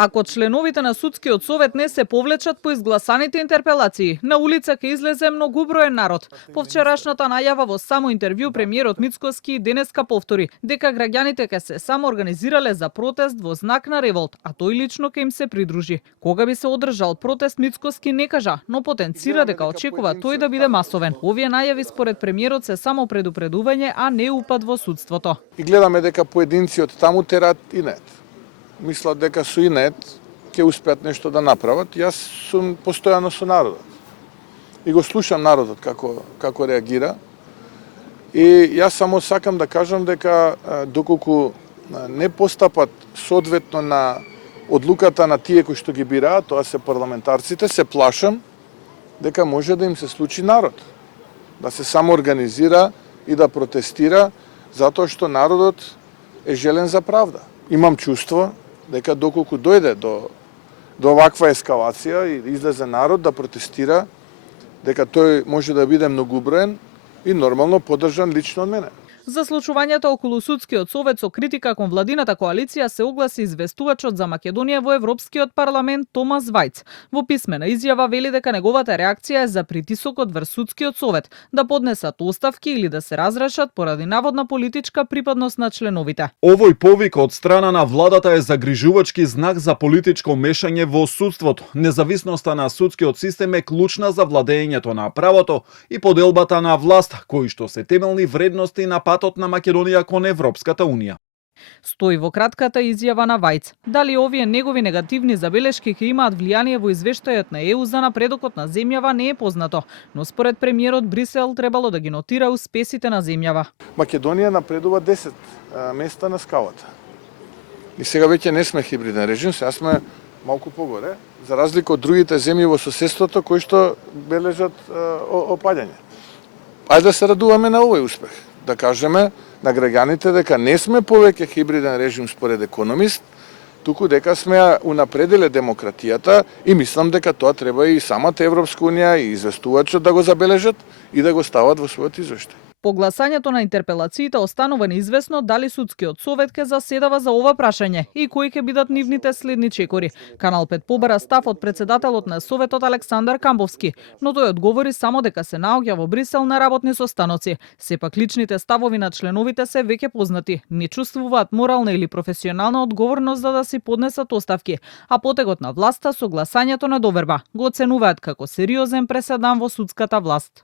Ако членовите на судскиот совет не се повлечат по изгласаните интерпелации, на улица ќе излезе многуброен народ. По вчерашната најава во само интервју премиерот Мицкоски денеска повтори дека граѓаните ќе се самоорганизирале за протест во знак на револт, а тој лично ќе им се придружи. Кога би се одржал протест Мицкоски не кажа, но потенцира дека очекува тој да биде масовен. Овие најави според премиерот се само предупредување, а не упад во судството. И гледаме дека поединци од таму терат и нет. Мислат дека со и нет ќе успеат нешто да направат. Јас сум постојано со народот. И го слушам народот како реагира. И јас само сакам да кажам дека доколку не постапат соодветно на одлуката на тие кои што ги бираат, тоа се парламентарците, се плашам дека може да им се случи народ. Да се самоорганизира и да протестира затоа што народот е желен за правда. Имам чувство дека доколку дојде до оваква ескалација и излезе народ да протестира, дека тој може да биде многуброен и нормално поддржан лично од мене. За случувањето околу судскиот совет со критика кон владината коалиција се огласи известувачот за Македонија во Европскиот парламент Томас Вајц. Во писмена изјава вели дека неговата реакција е за притисокот врз судскиот совет да поднесат оставки или да се разрешат поради наводна политичка припадност на членовите. Овој повик од страна на владата е загрижувачки знак за политичко мешање во судството. Независноста на судскиот систем е клучна за владењето на правото и поделбата на власт, кои што се темелни вредности на патот на Македонија кон Европската Унија. Стои во кратката изјава на Вајц. Дали овие негови негативни забелешки ќе имаат влијание во извештајот на ЕУ за напредокот на земјава не е познато, но според премиерот Брисел требало да ги нотира успесите на земјава. Македонија напредува 10 места на скалата. И сега веќе не сме хибриден режим, сега сме малку погоре, за разлика од другите земји во соседството кои што бележат опаѓање. Ајде да се радуваме на овој успех. Да кажеме на граѓаните дека не сме повеќе хибриден режим според економист, туку дека сме унапредиле демократијата и мислам дека тоа треба и самата Европска Унија и известувачот да го забележат и да го стават во својот извештај. По гласањето на интерпелациите останува неизвестно дали судскиот совет ќе заседава за ова прашање и кои ќе бидат нивните следни чекори. Канал 5 побара став од председателот на советот Александар Камбовски, но тој одговори само дека се наоѓа во Брисел на работни состаноци. Сепак личните ставови на членовите се веќе познати. Не чувствуваат морална или професионална одговорност за да си поднесат оставки, а потегот на власта со гласањето на доверба го оценуваат како сериозен преседан во судската власт.